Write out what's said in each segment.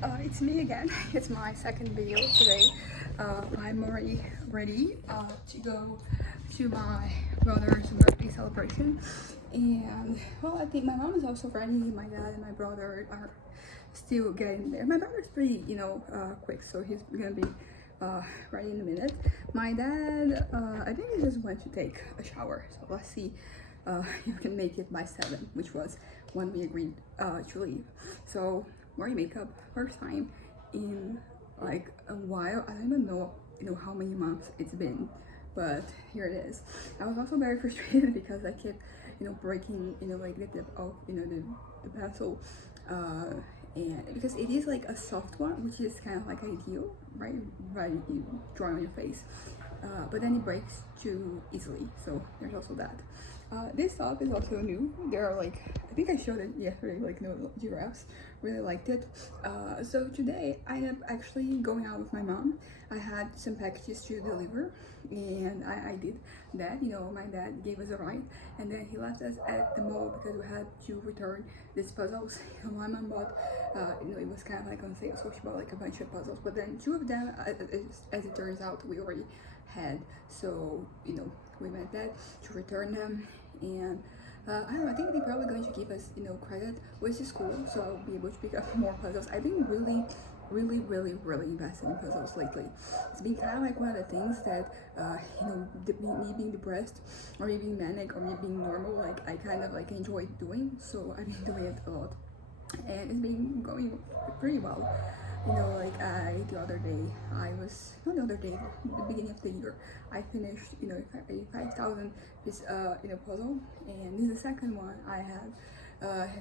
It's me again. It's my second video today. I'm already ready to go to my brother's birthday celebration, and well, I think my mom is also ready. My dad and my brother are still getting there. My brother's pretty, quick, so he's gonna be ready in a minute. My dad, I think he just went to take a shower, so let's see you can make it by 7, which was when we agreed to leave. So wearing makeup first time in like a while. I don't even know how many months it's been, but here it is. I was also very frustrated because I kept breaking like the tip of the pencil, and because it is like a soft one, which is kind of like ideal, right? Right, you draw on your face, but then it breaks too easily, so there's also that. This top is also new. There are like, I think I showed it yesterday, like no giraffes really liked it. So today I am actually going out with my mom. I had some packages to deliver, and I did that. My dad gave us a ride, and then he left us at the mall because we had to return these puzzles. My mom bought, it was kind of like on sale, so she bought like a bunch of puzzles, but then 2 of them, as it turns out, we already had. So we went there to return them, and I don't know, I think they're probably going to give us credit with the school, so I'll be able to pick up more puzzles. I've been really invested in puzzles lately. It's been kind of like one of the things that me being depressed, or me being manic, or me being normal, like I kind of like enjoy doing, so I've been doing it a lot, and it's been going pretty well. Like the other day, not the other day, the beginning of the year, I finished, a 5,000 piece, puzzle, and this is the second one I have.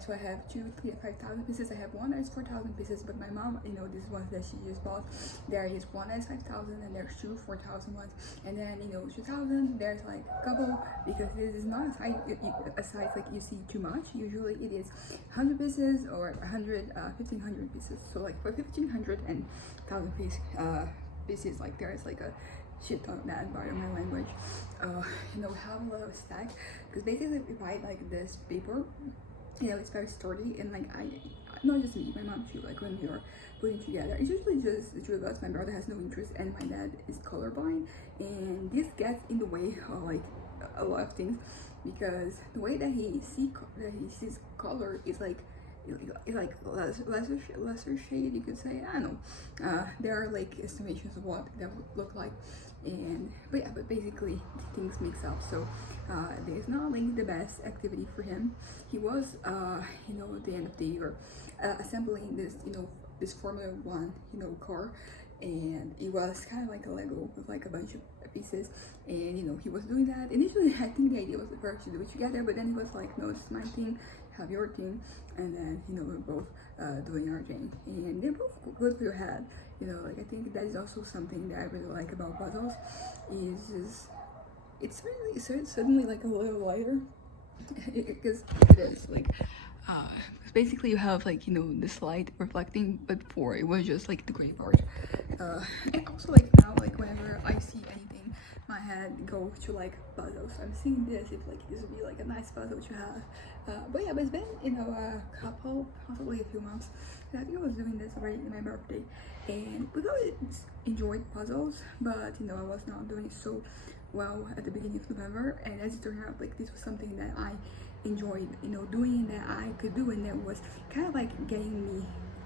So I have 5,000 pieces. I have one that's 4,000 pieces, but my mom, this one that she just bought, there is one that's 5,000, and there's two 4,000 ones, and then 2,000. There's like a couple, because this is not a size like you see too much. Usually it is 100 pieces or 1,500 pieces. So like for 1,500 and 1,000 pieces, like there is like a shit ton of that, by my language. We have a lot of stack, because basically we buy like this paper. It's very sturdy, and like not just me, my mom too, like when we are putting together, it's usually just the two of us. My brother has no interest, and my dad is colorblind, and this gets in the way of like a lot of things, because the way that he sees color is like lesser shade, you could say. I don't know. There are like estimations of what that would look like, but basically things mix up. So there's not like the best activity for him. He was at the end of the year assembling this Formula One car, and it was kind of like a Lego with like a bunch of pieces, and he was doing that. Initially I think the idea was for us to do it together, but then he was like, no, it's my thing, have your thing, and then we're both doing our thing, and they're both good for your head. Like I think that is also something that I really like about puzzles, is just it's suddenly like a little lighter, because it is like basically you have like this light reflecting, but before it was just like the gray part. And also like now, like whenever I see anything, my head goes to like puzzles. I'm seeing this, if like this would be like a nice puzzle to have. But yeah, but it's been a couple, possibly a few months. I think I was doing this already in my birthday, and we've always enjoyed puzzles, but I was not doing so well at the beginning of November, and as it turned out, like this was something that I enjoyed doing, that I could do, and that was kind of like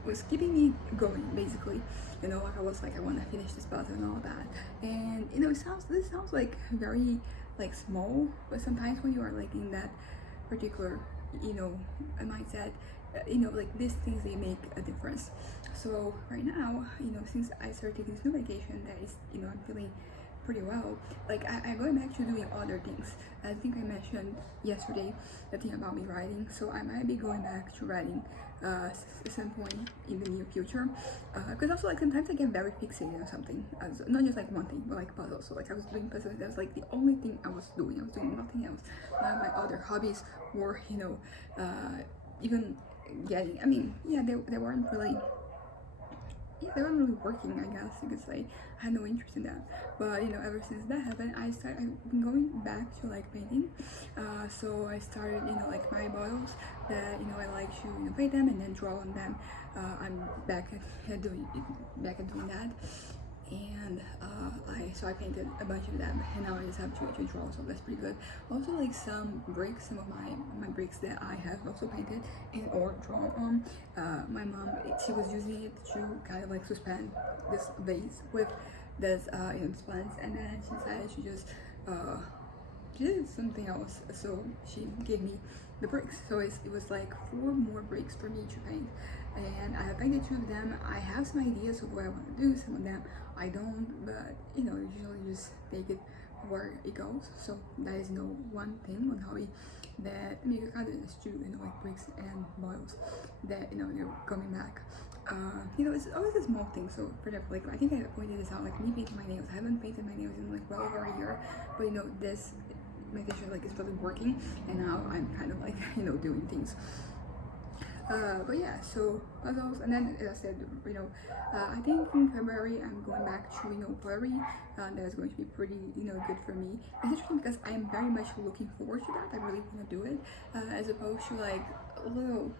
was keeping me going, basically. Like I was like, I want to finish this puzzle and all that, and this sounds like very like small, but sometimes when you are like in that particular mindset, like these things, they make a difference. So right now, since I started taking this new medication, that is, I'm feeling pretty well. Like I'm going back to doing other things. I think I mentioned yesterday the thing about me writing, so I might be going back to writing at some point in the near future, because also like sometimes I get very fixated on something, not just like one thing, but like puzzles. So like I was doing puzzles, that was like the only thing I was doing. I was doing nothing else. None of my other hobbies were even getting, I mean, yeah, they weren't really yeah, they weren't really working, I guess you could say. I had no interest in that. But ever since that happened, I've been going back to like painting. So I started, like my bottles that I like to paint them and then draw on them. I'm back at doing that. And I painted a bunch of them, and now I just have to draw, so that's pretty good. Also, like some bricks, some of my bricks that I have also painted and or drawn on. My mom, she was using it to kind of like suspend this vase with this these plants, and then she decided to just she did something else, so she gave me the bricks. So it was like 4 more bricks for me to paint, and I have painted 2 of them. I have some ideas of what I want to do. Some of them I don't, but usually just take it where it goes. So that is one thing, one hobby that makes it kind of nice to like bricks and bottles that they're coming back. It's always a small thing. So for example, like I think I pointed this out, like me painting my nails. I haven't painted my nails in like well over a year, but this meditation like is totally working, and now I'm kind of like doing things. But yeah, so puzzles, and then as I said, I think in February I'm going back to pottery. That is going to be pretty good for me. It's interesting because I am very much looking forward to that. I really want to do it, as opposed to like a little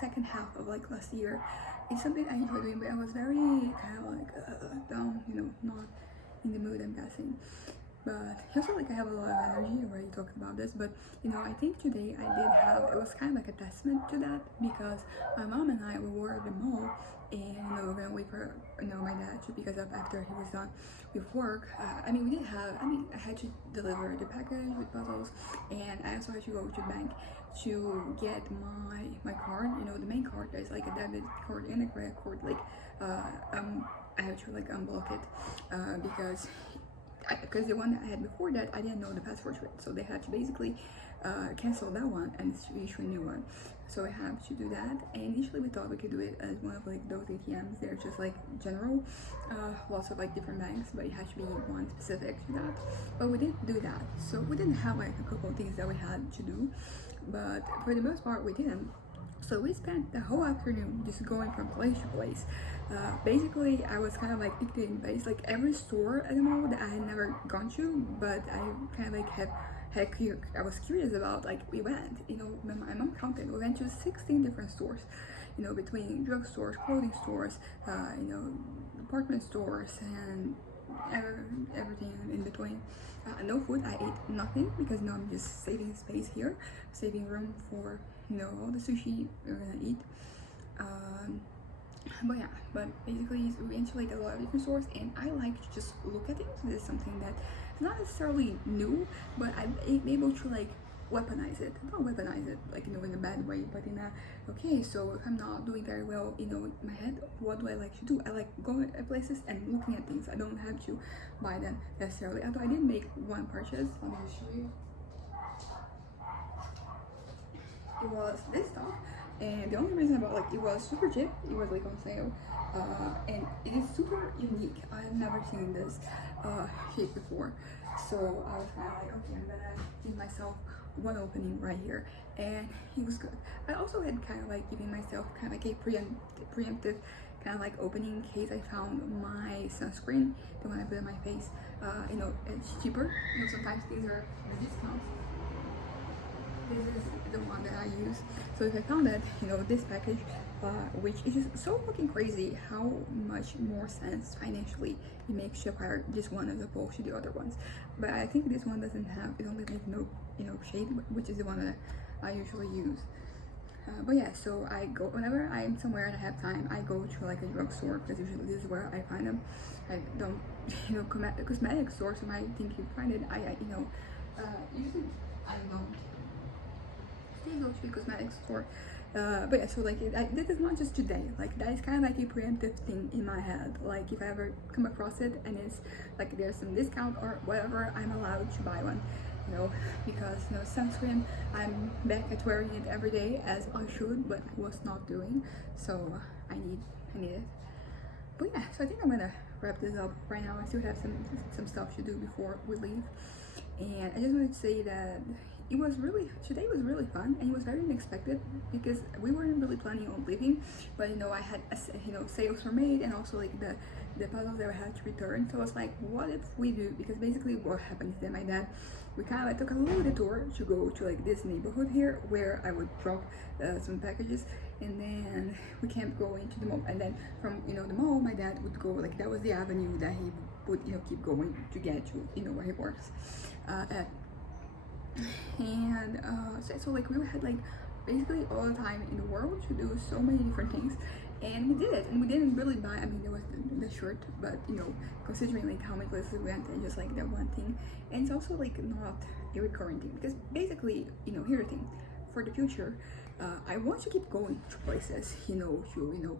second half of like last year. It's something I enjoy doing, but I was very kind of like down, not in the mood, I'm guessing. But also, like, I have a lot of energy. I already talked about this, but I think today it was kind of like a testament to that, because my mom and I were at the mall, and we're gonna wait for my dad to pick us up after he was done with work. I had to deliver the package with puzzles, and I also had to go to the bank to get my card, the main card. There's like a debit card and a credit card. Like I have to like unblock it because the one that I had before that, I didn't know the password to it, so they had to basically cancel that one and issue a new one. So I have to do that, and initially we thought we could do it as one of like those ATMs. They're just like general, lots of like different banks, but it had to be one specific to that. But we didn't do that, so we didn't have like a couple of things that we had to do, but for the most part we didn't. So we spent the whole afternoon just going from place to place. Basically, I was kind of like dictating base, like every store at the mall that I had never gone to, but I kind of like I was curious about. Like we went, my mom counted. We went to 16 different stores, between drugstores, clothing stores, department stores, and everything in between. No food. I ate nothing because I'm just saving space here, saving room for all the sushi we're gonna eat. But yeah, but basically we went to like a lot of different stores, and I like to just look at things. This is something that is not necessarily new, but I'm able to like weaponize it. Not weaponize it like in a bad way, but in a okay, so if I'm not doing very well in my head, what do I like to do? I like going at places and looking at things. I don't have to buy them necessarily. Although I did make one purchase. Let me just show you. It was this stuff, and the only reason about like it was super cheap. It was like on sale, and it is super unique. I have never seen this shape before, so I was kind of like, okay, I'm gonna give myself one opening right here, and it was good. I also had kind of like giving myself kind of like a preemptive kind of like opening in case I found my sunscreen, the one I put on my face. It's cheaper. Sometimes these are the discounts. This is the one that I use. So if I found that, this package, which is just so fucking crazy how much more sense financially it makes to acquire this one as opposed to the other ones. But I think this one doesn't have, it only like no, shade, which is the one that I usually use. But yeah, so I go, whenever I'm somewhere and I have time, I go to like a drugstore, because usually this is where I find them. I don't, cosmetic stores, you might think you find it. Usually, I don't know. Go to a cosmetics store, but yeah, so like this is not just today, like that is kind of like a preemptive thing in my head. Like if I ever come across it and it's like there's some discount or whatever, I'm allowed to buy one, because sunscreen, I'm back at wearing it every day as I should, but I was not doing, so I need it. But yeah, so I think I'm gonna wrap this up right now. I still have some stuff to do before we leave, and I just wanted to say that it was really, today was really fun, and it was very unexpected because we weren't really planning on leaving, but you know, I had you know, sales were made, and also like the puzzles that I had to return. So I was like, what if we do? Because basically what happened is that my dad, we kind of like took a little detour to go to like this neighborhood here where I would drop some packages, and then we kept going to the mall, and then from, you know, the mall my dad would go, like that was the avenue that he would, you know, keep going to get to, you know, where he works at. And so like we had like basically all the time in the world to do so many different things, and we did it. And we didn't really buy, I mean, there was the shirt, but you know, considering like how many places we went and just like that one thing. And it's also like not a recurring thing, because basically, you know, here's the thing, for the future, I want to keep going to places, you know, to, you know,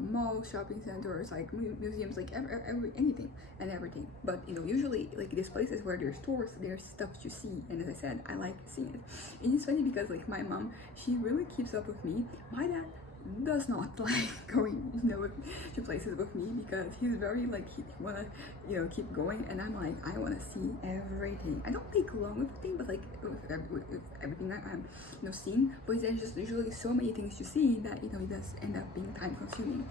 malls, shopping centers, like museums, like anything and everything. But you know, usually like these places where there's stores, there's stuff to see, and as I said, I like seeing it. And it's funny because like my mom, she really keeps up with me. My dad does not like going, you know, to places with me, because he's very like, he wanna, you know, keep going, and I'm like, I wanna see everything. I don't take long with everything, but like with everything that I'm, you know, seeing, but there's just usually so many things to see that, you know, it does end up being time consuming.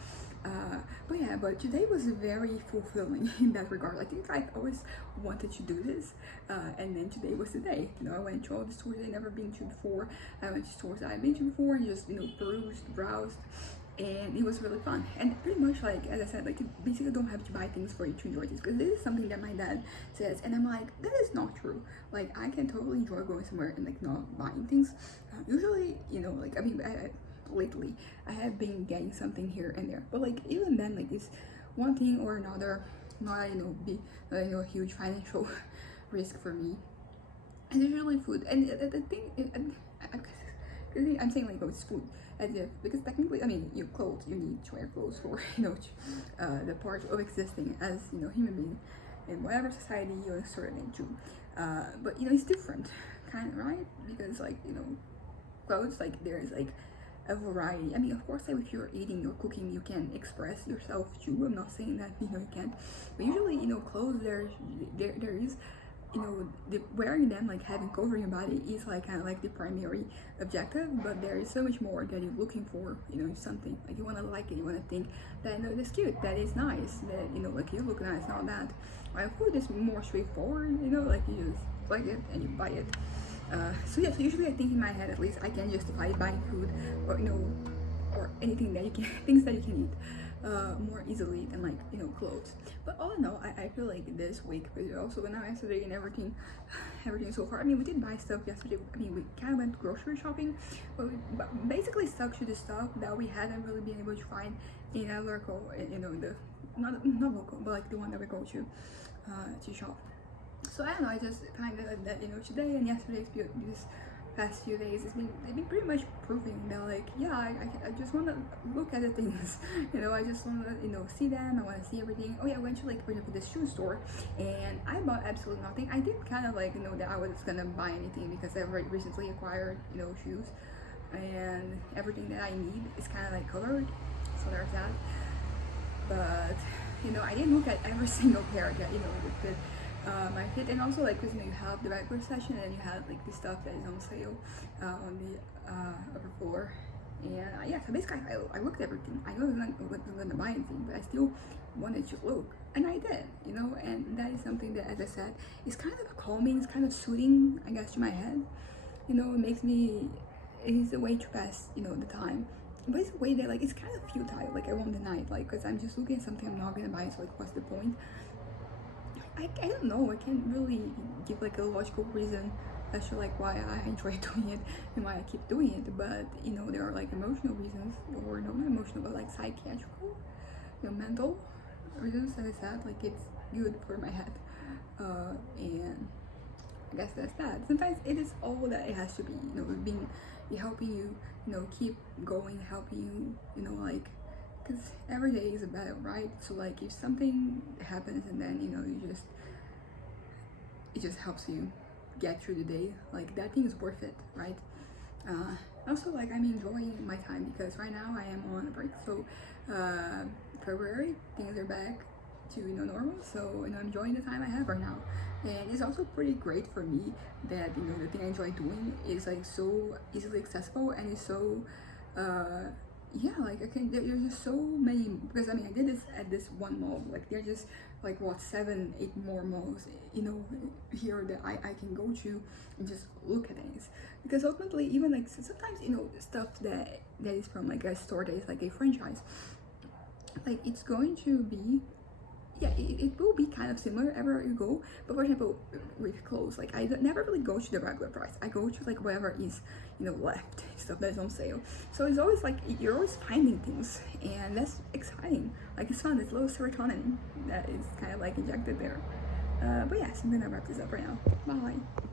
But yeah, but today was very fulfilling in that regard. I think I've always wanted to do this, and then today was the day. You know, I went to all the stores I'd never been to before. I went to stores that I've been to before and just, you know, browsed, and it was really fun. And pretty much like, as I said, like, you basically don't have to buy things for you to enjoy this, because this is something that my dad says, and I'm like, that is not true. Like, I can totally enjoy going somewhere and like not buying things. Usually, you know, like, I mean, lately I have been getting something here and there, but like even then, like it's one thing or another, not, you know, be you know, a huge financial risk for me. And it's usually food, and the thing, I'm saying like, oh, it's food, as if, because technically, I mean, you clothes, you need to wear clothes for, you know, the part of existing as, you know, human being in whatever society you're inserted into. But you know, it's different, kind of, right? Because like, you know, clothes, like there's like a variety. I mean, of course, like if you're eating or cooking, you can express yourself too. I'm not saying that, you know, you can't, but usually, you know, clothes, there is, you know, wearing them, like having covering your body, is like kind of like the primary objective, but there is so much more that you're looking for, you know, something like you want to like it, you want to think that, no, that's cute, that is nice, that, you know, like you look nice, not that. Like food is more straightforward, you know, like you just like it and you buy it. So yeah, so usually I think in my head, at least, I can justify buying food, or, you know, or anything that you can, things that you can eat more easily than like, you know, clothes. But all in all, I feel like this week, but also now yesterday and everything so far. I mean, we did buy stuff yesterday. I mean, we kind of went grocery shopping, but we basically stuck to the stuff that we hadn't really been able to find in a local, you know, the not local, but like the one that we go to shop. So I don't know, I just kind of like that, you know, today and yesterday's, this past few days, it's been pretty much proving that, like, yeah, I just want to look at the things, you know, I just want to, you know, see them, I want to see everything. Oh yeah, I went to, like, for example, this shoe store, and I bought absolutely nothing. I didn't kind of, like, know that I was gonna buy anything, because I've recently acquired, you know, shoes, and everything that I need is kind of, like, covered, so there's that. But, you know, I didn't look at every single pair that, you know, would fit my fit. And also, like, because, you know, you have the regular section, and you have like the stuff that is on sale on the upper floor. And yeah, so basically I looked at everything. I know I wasn't gonna buy anything, but I still wanted to look, and I did, you know. And that is something that, as I said, is kind of calming, it's kind of soothing, I guess, to my head, you know. It makes me, it is a way to pass, you know, the time. But it's a way that, like, it's kind of futile, like, I won't deny it, like, because I'm just looking at something I'm not gonna buy, so like, what's the point? I don't know, I can't really give like a logical reason as to like why I enjoy doing it and why I keep doing it, but you know, there are like emotional reasons, or no, not emotional, but like psychiatrical, you know, mental reasons, as I said, like it's good for my head, and I guess that's that. Sometimes it is all that it has to be, you know, helping you, you know, keep going, helping you, you know, like, because every day is a battle, right? So like, if something happens and then, you know, it just helps you get through the day, like, that thing is worth it, right? Also, like, I'm enjoying my time, because right now I am on a break, so February, things are back to normal. So I'm enjoying the time I have right now, and it's also pretty great for me that the thing I enjoy doing is like so easily accessible, and it's so yeah, like I can, there's just so many, because I mean I did this at this one mall, like they're just like what 7-8 more malls here that I can go to and just look at things, because ultimately even like sometimes stuff that is from like a store that is like a franchise, like it's going to be, yeah, it will be kind of similar everywhere you go. But for example, with clothes, like I never really go to the regular price. I go to like whatever is left, stuff that's on sale. So it's always like you're always finding things, and that's exciting. Like it's fun. It's a little serotonin that is kind of like injected there. But yes, I'm gonna wrap this up right now. Bye.